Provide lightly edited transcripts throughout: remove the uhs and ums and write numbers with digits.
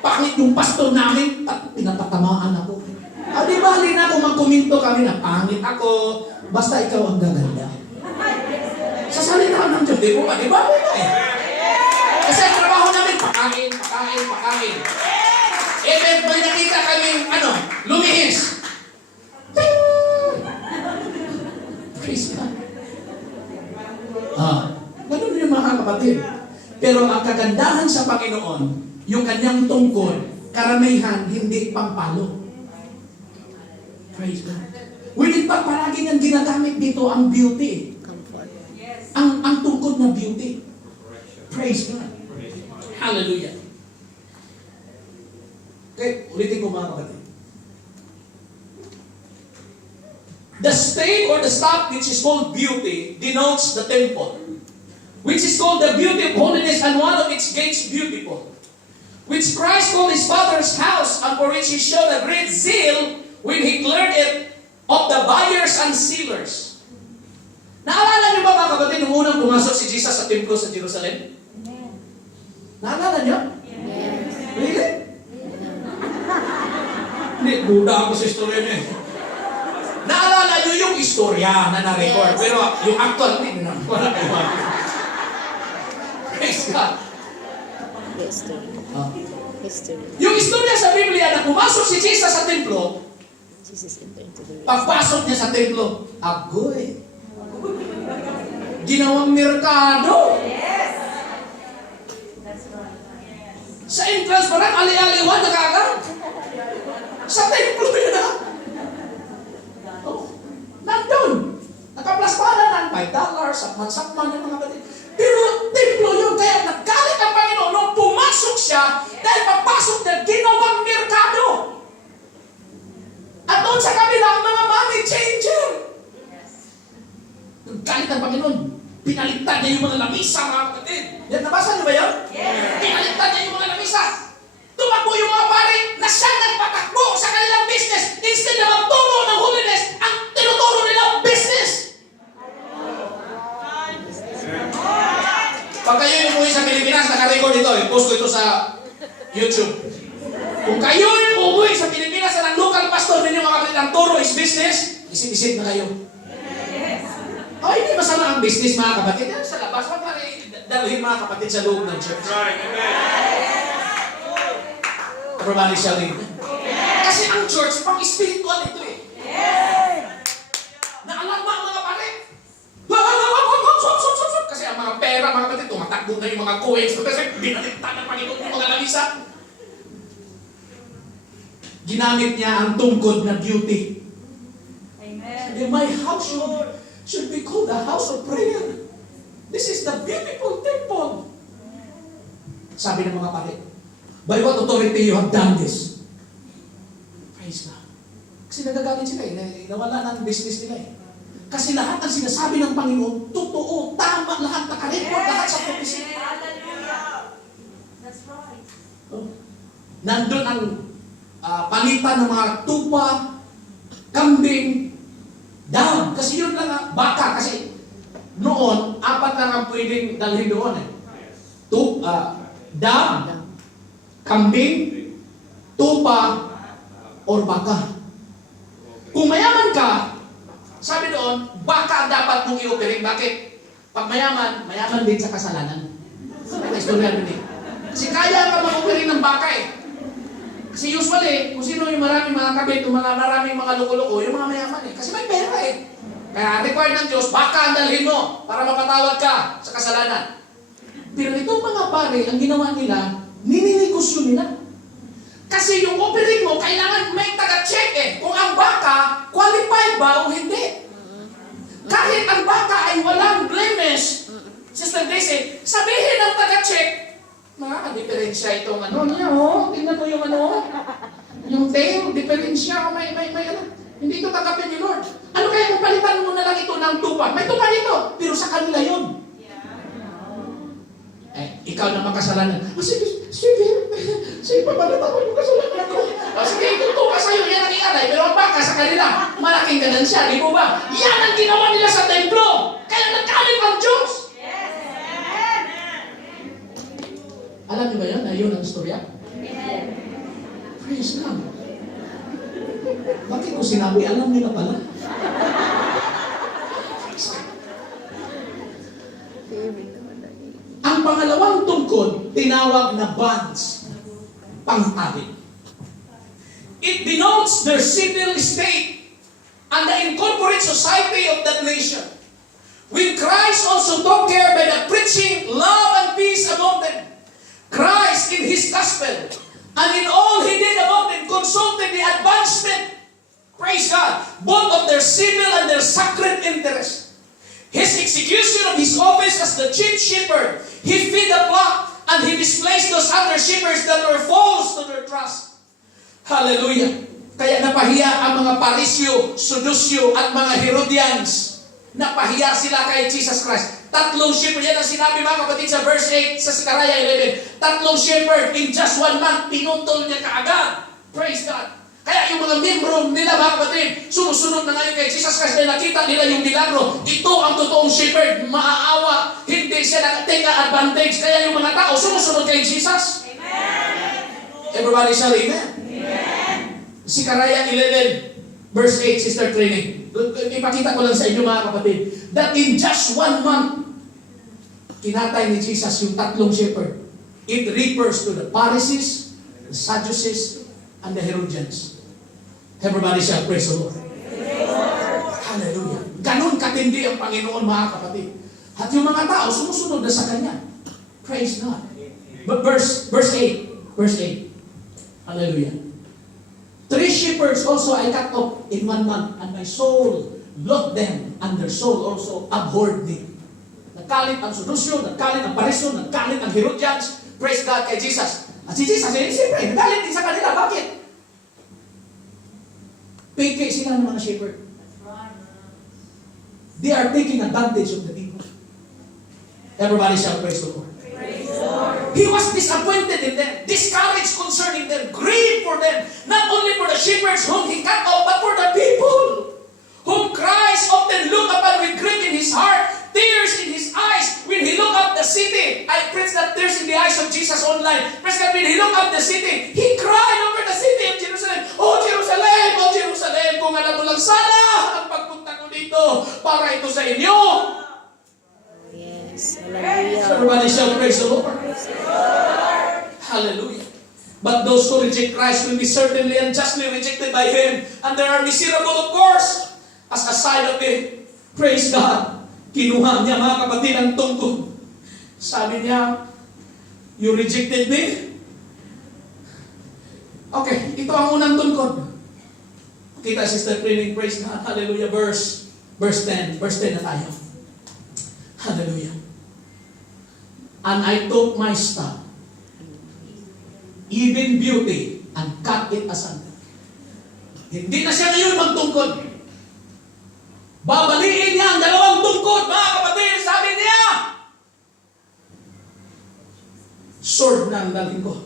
Pangit yung pastor namin, pinapatamaan ako. Di ba, na ako magkomento kami na pangit ako, basta ikaw ang gaganda. Sa salita ng Diyos, di ba? Di ba? Kasi ang trabaho namin, pakain. May nakita kami, lumihis. Praise God. Ganun yung mga kapatid. Pero ang kagandahan sa Panginoon, yung kanyang tungkol, karamihan, hindi pampalo. Praise God. Willing pa palagi niyang ginagamit dito ang beauty. Ang tungkol na beauty. Praise God. Hallelujah. Okay, ulitin ko mga kapatid. The state or the stock which is called beauty denotes the temple, which is called the beauty of holiness, and one of its gates beautiful, which Christ called his Father's house, and for which he showed a great zeal when he cleared it of the buyers and sealers. Naalala niyo ba mga kapatid nung unang pumasok si Jesus sa templo sa Jerusalem? Naalala niyo? Yes. Really? Hindi, duda ako sa istorya niya. Naalala niyo yung istorya na na-record, pero yung actual, hindi na wala kayo. Praise God. History. Yung istorya sa Biblia na pumasok si Jesus sa templo, pagpasok niya sa templo, agoy. Ginawang merkado. Sa entrance parang ali-aliwan na kaagad. Sa templo yun na. Nandun. Nakaplasparan ng $5, sakman ng mga kapatid. Pero templo yun, kaya naggalit ang Panginoon nung pumasok siya, dahil pagpasok niya, ginawang merkado. At doon sa kabila, ang mga money changer. Naggalit ang Panginoon. Pinaliktad niya yung mga lamisa, mga kapatid. Yan, nabasa niyo ba yun? Yes. Pinaliktad niya yung mga lamisa. Tumakbo yung mga pare na siya nagpatakbo sa kanilang business. Instead na magturo ng holiness, ang tinuturo nilang business. Pag kayo yung umuwi sa Pilipinas, naka-record ito. I-post ko ito sa YouTube. Kung kayo yung umuwi sa Pilipinas at ang local pastor ninyo mga kapatid, ang turo is business, isip-isip na kayo. Hindi masama ang business mga kapatid. Yan sa labas, wag pa daluhin mga kapatid sa loob ng church. Right, amen. Probably siya rin. Kasi ang church, pang spiritual ito eh. Naalam ba ang mga pare? Kasi ang mga pera, mga kapatid, tumatakbo na yung mga coins kasi binaliktad ng Panginoon yung mga lamisa. Ginamit niya ang tungkod na beauty. Amen. My house should be called the house of prayer. This is the beautiful temple. Sabi ng mga pare, by what authority you have done this? Praise God. Kasi nagagalit sila eh. Nawala ng business nila eh. Kasi lahat ng sinasabi ng Panginoon, totoo, tama, lahat nakarecord, lahat sa prophecy. That's right. Nandun ang palitan ng mga tupa, kambing, dam. Kasi yun lang, baka. Kasi noon, 4 lang ang pwedeng dalhin doon eh. Dam, kambing, tupa, or baka. Kung mayaman ka, sabi doon, baka dapat mong i-operate. Bakit? Pag mayaman, mayaman din sa kasalanan. May istorya din eh. Kasi kaya ka mag-operate ng baka eh. Kasi usually, kung sino yung maraming mga kabit, o maraming mga loko-loko, yung mga mayaman eh. Kasi may pera eh. Kaya required ng Diyos, baka ang dalhin mo para mapatawad ka sa kasalanan. Pero itong mga pare, ang ginawa nila, nininegosyo nila. Kasi yung operate mo, kailangan may taga-check eh. Kung ang baka, qualified ba o hindi. Kahit ang baka ay walang blemish, Sister Daisy, sabihin ng taga-check, diferensya itong niya, tingnan mo yung yung tail, diferensya, may hindi ito tanggapin ni Lord. Ano kaya kung palitan mo na lang ito ng tupa? May tupa dito, pero sa kanila yun. Ikaw na makasalanan. Sige, papalitan yung kasalanan ko. Sige, itutuwa sa'yo, yan ang ialay, pero ang baka sa kanila, malaking ganansya, di mo ba? Yan ang ginawa nila sa templo. Kaya nagkalit ang Diyos. Alam niyo ba yan? Na yun ang istorya? Praise God. Bakit ko sinabi? Alam niyo na pala. Ang pangalawang tungkod, tinawag na bonds, pangtawid. It denotes their civil state and the incorporate society of that nation. When Christ also took care by the preaching love and peace among them, Christ in His gospel and in all He did among them consulted the advancement, praise God, both of their civil and their sacred interests. His execution of His office as the chief shepherd, He fed the flock and He displaced those other shepherds that were false to their trust. Hallelujah. Kaya napahiya ang mga Parisyo, Sadusyo at mga Herodians. Napahiya sila kay Jesus Christ. Tatlong shepherd, yan ang sinabi mga kapatid sa verse 8 sa Sikaraya 11. Tatlong shepherd in just 1 month, pinutol niya kaagad. Praise God. Kaya yung mga membro nila mga kapatid, sumusunod na ngayon kay Jesus Christ na nakita nila yung milagro. Ito ang totoong shepherd, maaawa, hindi siya nag-take advantage. Kaya yung mga tao sumusunod kay Jesus. Amen. Everybody shall amen. Sikaraya 11, verse 8, Sister Training. Ipakita ko lang sa inyo mga kapatid, that in just 1 month, kinatay ni Jesus yung tatlong shepherd. It refers to the Pharisees, the Sadducees, and the Herodians. Everybody shall praise the Lord. Hallelujah. Ganon katindi ang Panginoon mga kapatid. At yung mga tao, sumusunod na sa Kanya. Praise God. But verse 8. Hallelujah. 3 shepherds also I cut off in 1 month, and my soul loved them, and their soul also abhorred me. Nagkalit ang Sadusyo, nagkalit ang Parisyo, nagkalit ang Herodians. Praise God kay Jesus. At si Jesus, siyempre, nagkalit din sa kanila. Bakit? Peke sila ng mga shepherd. They are taking advantage of the people. Everybody shall praise the Lord. He was disappointed in them, discouraged concerning them, grieved for them, not only for the shepherds whom He cut off, but for the people whom Christ often looked upon with grief in His heart, tears in His eyes when He looked up the city. I preached that tears in the eyes of Jesus online. Praise God, when He looked up the city, He cried over the city of Jerusalem. Oh Jerusalem, oh Jerusalem, kung ano lang sana ang pagpunta ko dito para ito sa inyo. Everybody shall praise the Lord. Hallelujah. But those who reject Christ will be certainly and justly rejected by Him. And they are miserable, of course. As a side of it, praise God, kinuha niya mga kapatid ang tungkod. Sabi niya, you rejected me? Okay, ito ang unang tungkod. Kita, Sister Training, praise God. Hallelujah. Verse 10. Verse 10 na tayo. Hallelujah. And I took my staff, even beauty, and cut it asunder. Hindi na siya ngayon magtungkod. Babaliin niya ang dalawang tungkod, mga kapatid. Sabi niya, sword na ang daling ko.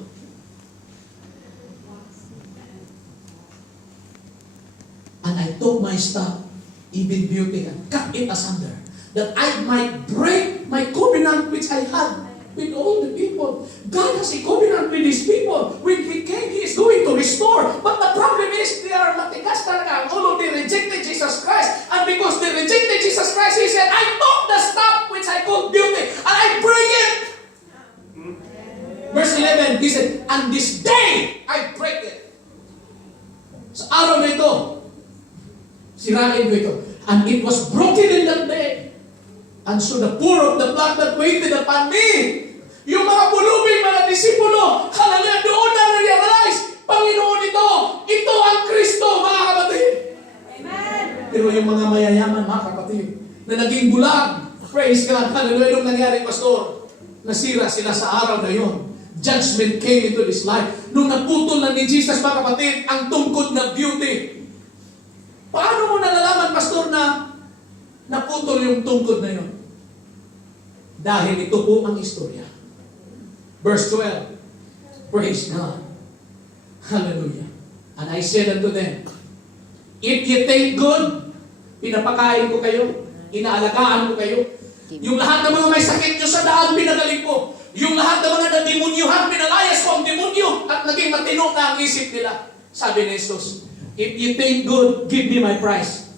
And I took my staff, even beauty, and cut it asunder, that I might break my covenant which I had with all the people. God has a covenant with His people. When He came, He is going to restore. But the problem is, they are matigas talaga. Although they rejected Jesus Christ, and because they rejected Jesus Christ, He said, I took the staff which I called beauty, and I break it. Verse 11, He said, and this day I break it. Sa araw na ito, sirain ko ito. And it was broken in that day. And so the poor of the flock that waited upon me, yung mga pulubing mga disipulo, hallelujah, doon na realize, Panginoon ito ang Kristo, mga kapatid. Amen. Pero yung mga mayayaman, mga kapatid, na naging bulag, praise God, hallelujah, nung nangyari, Pastor, nasira sila sa araw na yon. Judgment came into this life. Nung naputol na ni Jesus, mga kapatid, ang tungkod na beauty. Paano mo nalalaman, Pastor, na naputol yung tungkod na yon? Dahil ito po ang istorya. Verse 12. Praise God. Hallelujah. And I said unto them, if you take good, pinapakain ko kayo, inaalagaan ko kayo. Yung lahat ng mga may sakit nyo sa daan, pinagaling ko. Yung lahat ng mga na demonyohan, pinalayas ko ang demonyo at naging matino na ang isip nila. Sabi ni Jesus, if you think good, give me my price.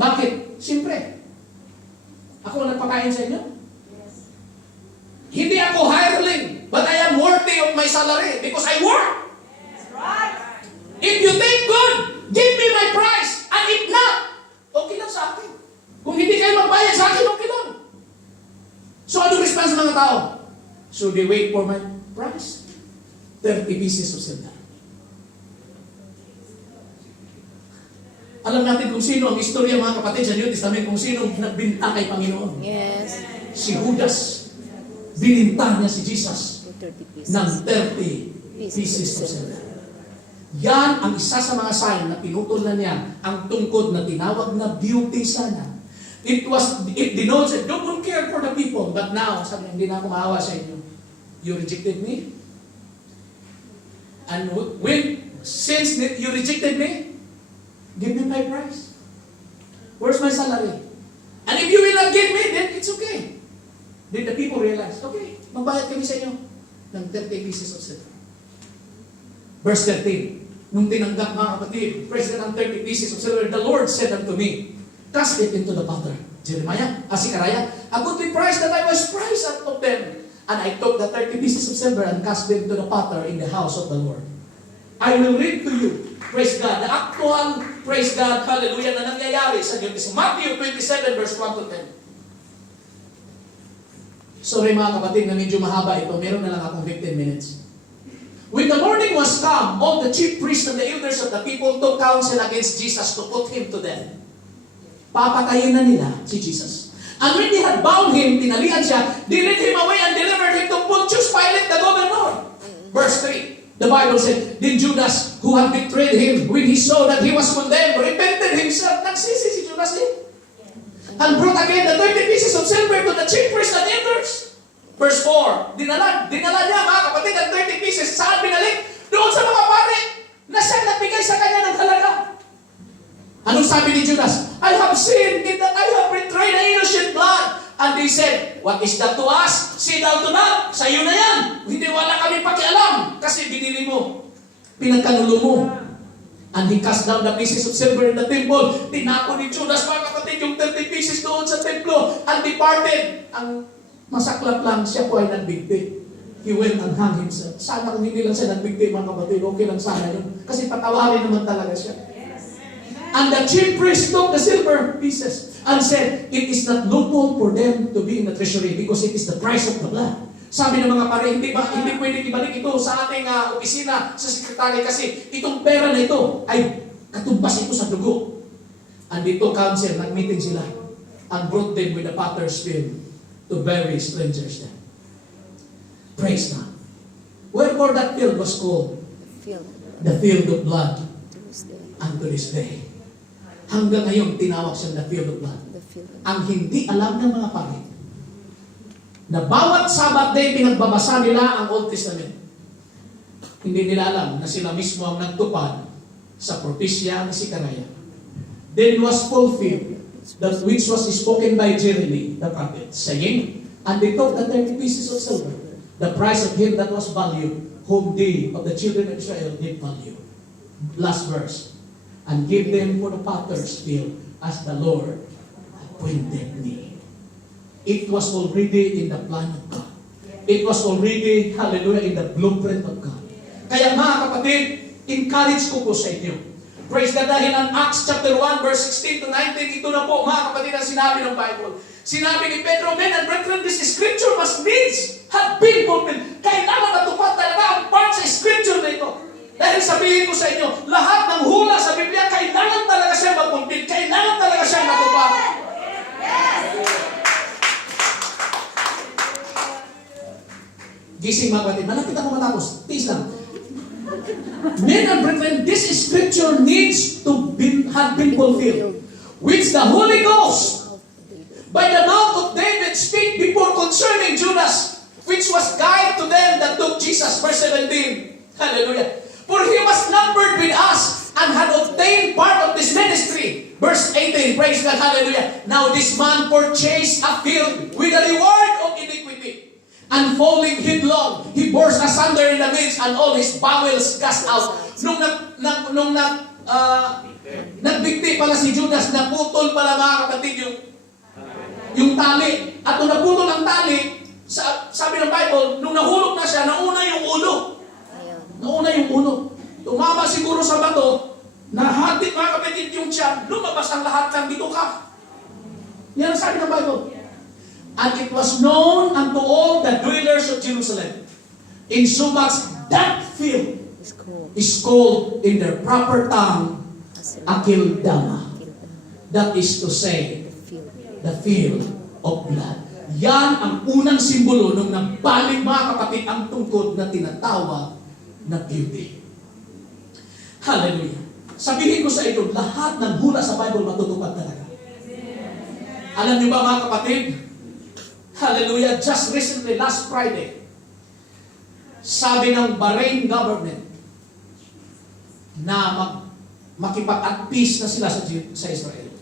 Bakit? Siyempre, ako ang nagpakain sa inyo. Hindi ako hireling, but I am worthy of my salary because I work. If you think good, give me my price. And if not, okay lang sa akin. Kung hindi kayo magbayad sa akin, okay lang. So, anong response ng mga tao? So, they wait for my price. 30 pieces of silver. Alam natin kung sino ang istorya, mga kapatid, sa New Testament, kung sino nagbinta kay Panginoon. Yes. Si Judas. Bininta niya si Jesus 30 pieces. ng 30 pieces of silver. Yan ang isa sa mga sign na pinutol na niya ang tungkod na tinawag na beauty sana. It denotes that don't care for the people, but now, sabi niya, hindi na ako maawa sa inyo. You rejected me? And since you rejected me, give me my price. Where's my salary? And if you will not give me, then it's okay. Then the people realize, okay, magbayad kami sa inyo ng 30 pieces of silver. Verse 13, nung tinanggap mga kapatid, praise God, ang 30 pieces of silver, the Lord said unto me, cast it into the potter. Jeremiah, Zechariah, a goodly price that I was priced out of them. And I took the 30 pieces of silver and cast them to the potter in the house of the Lord. I will read to you, praise God, the actual, praise God, hallelujah, na nangyayari sa New Testament. Matthew 27 verse 1 to 10. Sorry mga kapatid na medyo mahaba ito, meron na lang akong 15 minutes. When the morning was come, all the chief priests and the elders of the people took counsel against Jesus to put him to death. Papatayin na nila si Jesus. And when they had bound him, tinalian siya, they led him away and delivered him to Pontius Pilate the governor. Verse 3, the Bible said, then Judas, who had betrayed him, when he saw that he was condemned, repented himself. Nagsisi si Judas eh. And brought again the 30 pieces of silver to the chief priests and elders. Verse 4, dinala niya mga kapatid ang 30 pieces. Saan binalik? Doon sa mga pare na siya nagbigay sa kanya ng halaga. Anong sabi ni Judas? I have sinned in that I have betrayed the innocent blood. And they said, what is that to us? See thou to that. Sa iyo na yan. Hindi wala kami pakialam. Kasi binili mo. Pinagkanulo mo. And he cast down the pieces of silver in the temple. Tinako ni Judas mga kapatid yung 30 pieces doon sa templo. And departed. Ang masaklap lang, siya po ay nagbigti. He went and hung himself. Sana kung hindi lang siya nagbigti mga kapatid, okay lang sana yun. Kasi patawarin naman talaga siya. And the chief priest took the silver pieces and said, it is not lawful for them to be in the treasury because it is the price of the blood. Sabi ng mga pare, hindi pwede ibalik ito sa ating opisina, sa sekretary kasi itong pera na ito ay katumbas ito sa dugo. And dito council, nag-meeting sila and brought them with a potter's field to bury strangers there. Praise God. Wherefore that field was called the field of blood unto this day. Hanggang ngayon, tinawag siyang the field of blood. Ang hindi alam ng mga pare, na bawat Sabbath day pinagbabasa nila ang Old Testament. Hindi nila alam na sila mismo ang nagtupad sa propesya ni Zechariah. Then was fulfilled that which was spoken by Jeremy the prophet, saying, and they took the 30 pieces of silver, the price of him that was valued, whom they of the children of Israel did value. Last verse. And give them for the potter's field as the Lord appointed me. It was already in the plan of God. It was already, hallelujah, in the blueprint of God. Kaya mga kapatid, encourage ko po sa inyo. Praise God, dahil ang Acts chapter 1 verse 16 to 19, ito na po mga kapatid ang sinabi ng Bible. Sinabi ni Pedro, men and brethren, this scripture must needs have been fulfilled. Kailangan matupad talaga ang part sa scripture na ito. Dahil sabihin ko sa inyo, lahat ng hula sa Biblia, kailangan talaga siya mag-fulfill. Kailangan talaga siya matupad. Gising mga kapatid, malapit ako matapos. Tiis lang. Men and brethren, this scripture needs to have been fulfilled, which the Holy Ghost, by the mouth of David, speak before concerning Judas, which was guide to them that took Jesus. Verse 17. Hallelujah. For he was numbered with us and had obtained part of this ministry. Verse 18, praise God, hallelujah. Now this man purchased a field with a reward of iniquity. unfolding headlong, he burst asunder in the midst, and all his bowels gushed out. Nagbigti pala si Judas, naputol pala mga kapatid yung tali. At nung naputol ang tali, sabi ng Bible, nung nahulog na siya, nauna yung ulo. Nauna yung ulo. Tumama siguro sa bato, nahati mga kapatid yung tiyan, lumabas ang lahat ng bituka. Yan ang sabi ng Bible. And it was known unto all the dwellers of Jerusalem, insomuch that field is called in their proper tongue Akeldama. That is to say, the field of blood. Yan ang unang simbolo nung nagbalik mga kapatid ang tungkod na tinatawag na beauty. Hallelujah. Sabihin ko sa inyo, lahat ng hula sa Bible matutupad talaga. Alam niyo ba mga kapatid? Hallelujah. Just recently, last Friday, sabi ng Bahrain government na makipag-at peace na sila sa Israel.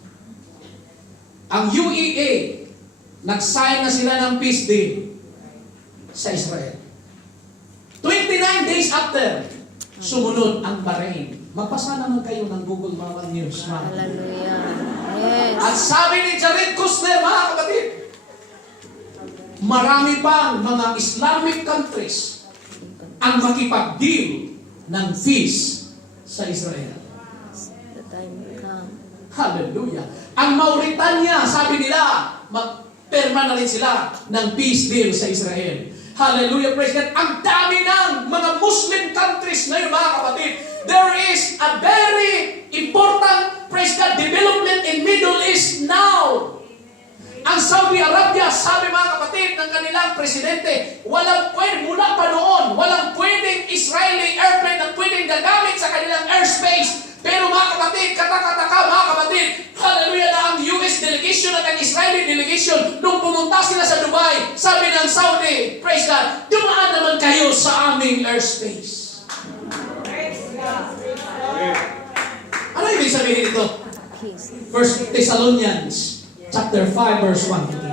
Ang UEA, nag-sign na sila ng peace deal sa Israel. 29 days after, sumunod ang Bahrain. Magpasa naman kayo ng Google mga News. Hallelujah. Yes. At sabi ni Jared Kushner, mga kapatid, marami pang mga Islamic countries ang makipag-deal ng peace sa Israel. The time will come. Hallelujah. Ang Mauritania, sabi nila, magperma na rin sila ng peace deal sa Israel. Hallelujah, praise God. Ang dami ng mga Muslim countries ngayon, mga kapatid. There is a very important, praise God, development in Middle East now. Ang Saudi Arabia, sabi mga kapatid ng kanilang presidente, walang pwede, mula pa noon, walang pwedeng Israeli airplane na pwedeng gagamit sa kanilang airspace. Pero mga kapatid, katakataka mga kapatid, hallelujah, na ang US delegation at ang Israeli delegation, nung pumunta sila sa Dubai, sabi ng Saudi, praise God, dumaan naman kayo sa aming airspace. Ano ibig sabihin ito? 1 Thessalonians chapter 5 verse 1 to 3.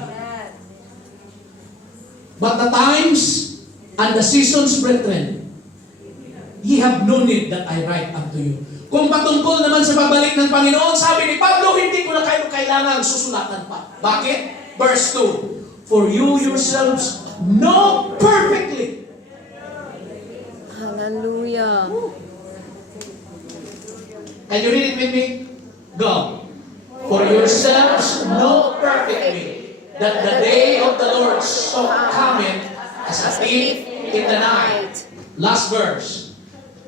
But the times and the seasons, brethren, ye have no need that I write unto you. Kung patungkol naman sa pagbalik ng Panginoon, sabi ni Pablo, hindi ko na kayo kailangan susulatan pa. Bakit? Verse 2. For you yourselves know perfectly. Hallelujah. Can you read it with me? Go. For yourselves know perfectly that the day of the Lord so cometh as a thief in the night. Last verse.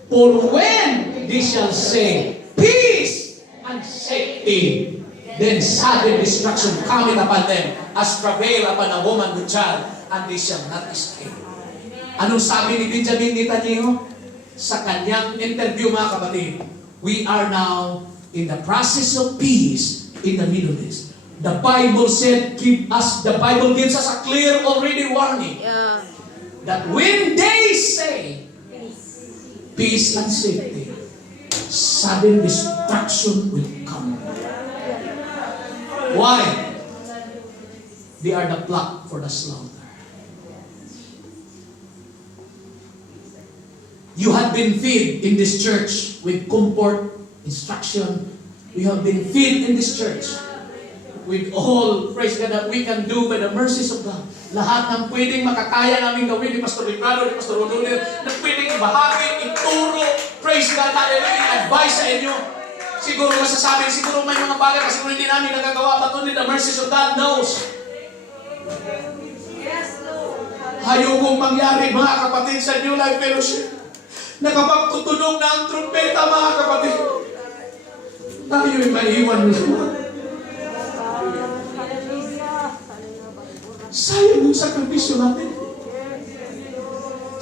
For when they shall say, peace and safety, then sudden destruction cometh upon them, as travail upon a woman with child, and they shall not escape. Anong sabi ni Benjamin Netanyahu? Sa kanyang interview, mga kapatid, we are now in the process of peace in the Middle East. The Bible said, the Bible gives us a clear already warning. Yeah. That when they say peace and safety, sudden destruction will come. Why? They are the flock for the slaughter. You have been fed in this church with comfort, instruction. We have been fed in this church with all, praise God, that we can do by the mercies of God. Lahat ng pwedeng makakaya namin gawin ni Pastor Librado, ni Pastor Rodolio, na pwedeng ibahagi, ituro, praise God, hallelujah, advice sa inyo. Siguro masasabi, siguro may mga bagay kasi kung hindi namin nagagawa, but only the mercies of God knows. Hayokong mangyari, mga kapatid, sa New Life Fellowship, na kapag tutunog na ang trumpeta, mga kapatid, tayo'y maiwan lang. Sayang yung sakripisyo natin.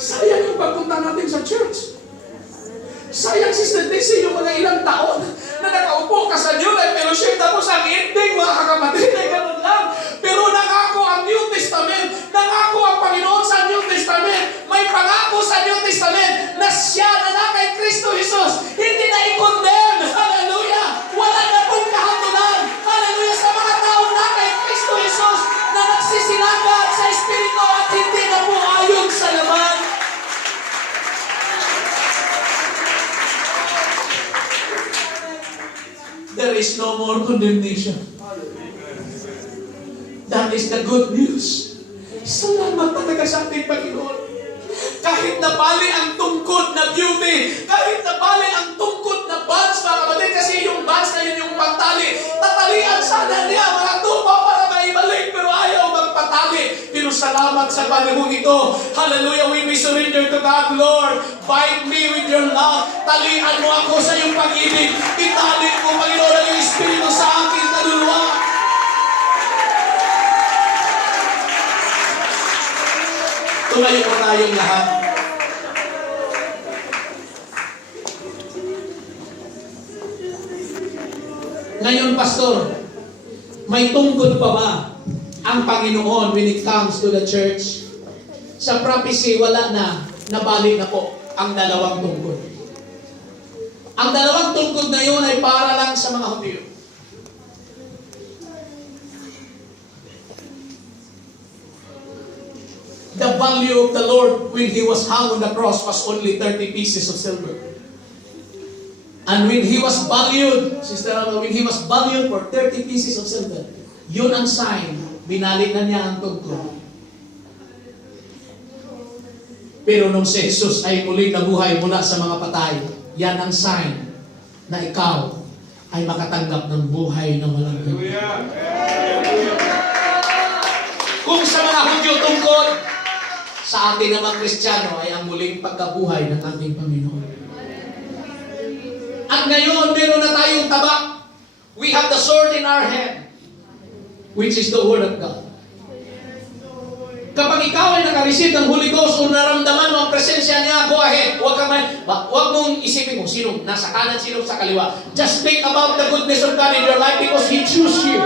Sayang yung pagpunta natin sa church. Sayang, Sister Daisy, yung mga ilang taon na nakaupo ka sa New Life Fellowship, tapos ang ending, mga kapatid, ay ganun lang. Pero nangako ang New Testament, nangako ang Panginoon sa New Testament, may pangako sa New Testament na siya na kay Kristo Jesus, hindi na i-condemn. Hallelujah! Wala na pong kahatulan. Hallelujah! Sa mga tao na kay Kristo Jesus na nagsisinagat sa Espiritu at hindi na po is no more condemnation. That is the good news. Salamat talaga sa ating Panginoon. Kahit nabali ang tungkod na beauty, kahit nabali ang tungkod na bands, mga kapatid, kasi yung bands na yun yung pagtali, tatalian sana niya mga tupa para maibalik, pero ayaw magpatali. Pero salamat sa panahon ito. Hallelujah, we surrender to God, Lord. Bind me with your love. Talian mo ako sa iyong pag-ibig. Itali mo, Panginoon, ang iyong Espiritu sa aking kaluluwa. Tumayo po tayong lahat. Ngayon, Pastor, may tungkod pa ba ang Panginoon when it comes to the church? Sa prophecy, wala na, nabalik na po ang dalawang tungkod. Ang dalawang tungkod na yun ay para lang sa mga Hudyo. The value of the Lord when He was hung on the cross was only 30 pieces of silver. And when He was valued, Sister Alma, when He was valued for 30 pieces of silver, yun ang sign, binalik na niya ang tungkod. Pero nung si Jesus ay muling nabuhay mula sa mga patay, yan ang sign na ikaw ay makatanggap ng buhay na walang hanggan. Kung sa mga Hudyo tungkod, sa ating namang Kristiyano ay ang muling pagkabuhay ng ating Panginoon. At ngayon, meron na tayong tabak. We have the sword in our hand, which is the Word of God. Kapag ikaw ay nakareceive ng Holy Ghost o naramdaman mo ang presensya niya, go ahead. Huwag mong isipin kung sino nasa kanan, sino sa kaliwa. Just think about the goodness of God in your life because He chose you.